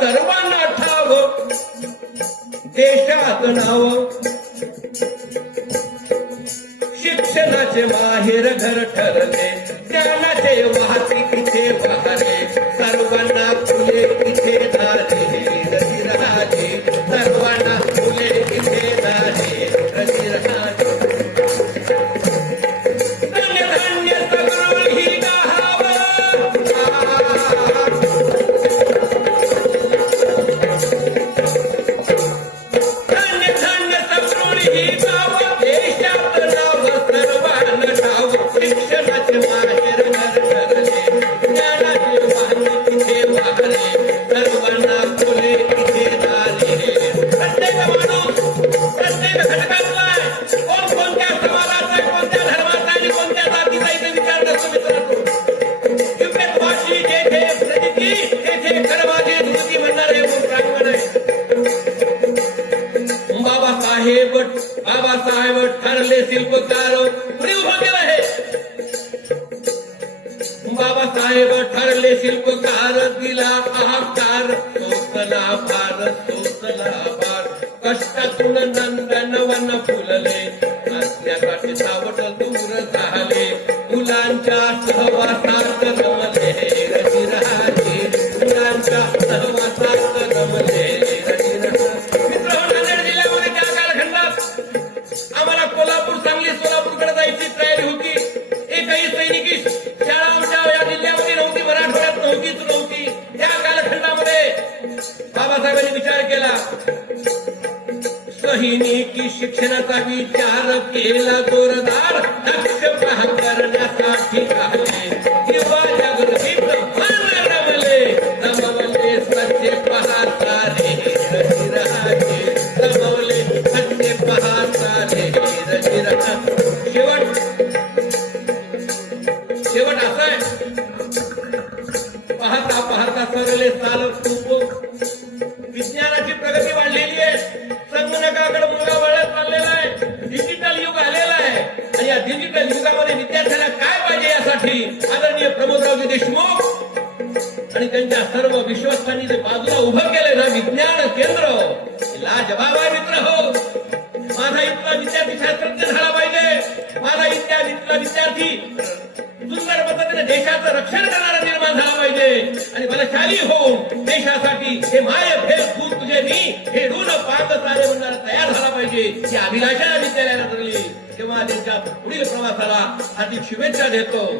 सर्वांना ठाव देशात नाव. शिक्षणाचे माहेर घर ठरले ज्ञानाचे वाहतुकीचे बाबासाहेब बाबासाहेब ठरले शिल्पकार. बाबासाहेब ठरले शिल्पकार. दिला आहाकार. तो कलाभार तो कलाभार कष्टातून नंदन फुलले. असल्या सावट दूर झाले. मुलांच्या सहवासात विचार शिक्षणाचा विचार केला जोरदार लक्ष पहा करण्यासाठी आले किंवा जागृती रमले. रमवले रमवले शेवट शेवट असं आहे. पाहता पाहता सरले चालत डिजिटल युगामध्ये विद्यार्थ्यांना काय पाहिजे यासाठी आदरणीय प्रमोदरावजी देशमुख आणि त्यांच्या सर्व विश्वस्तांनी जे बाजूला उभं केलंय ना विज्ञान केंद्र लाजबाब आहे मित्र हो. माझा इथला विद्यार्थी शास्त्रज्ञ झाला पाहिजे. माझा इथल्या इथला विद्यार्थी सुंदर पद्धतीने देशाचं रक्षण करणारा निर्माण झाला पाहिजे. आणि बलशाली होऊन देशासाठी हे माय फेर तू तुझे मी हे ऋण पाक सारे म्हणणारा तयार झाला पाहिजे. ही अभिलाषा विद्यालयाला धरली. तेव्हा त्यांच्या पुढील प्रवासाला हार्दिक शुभेच्छा देतो.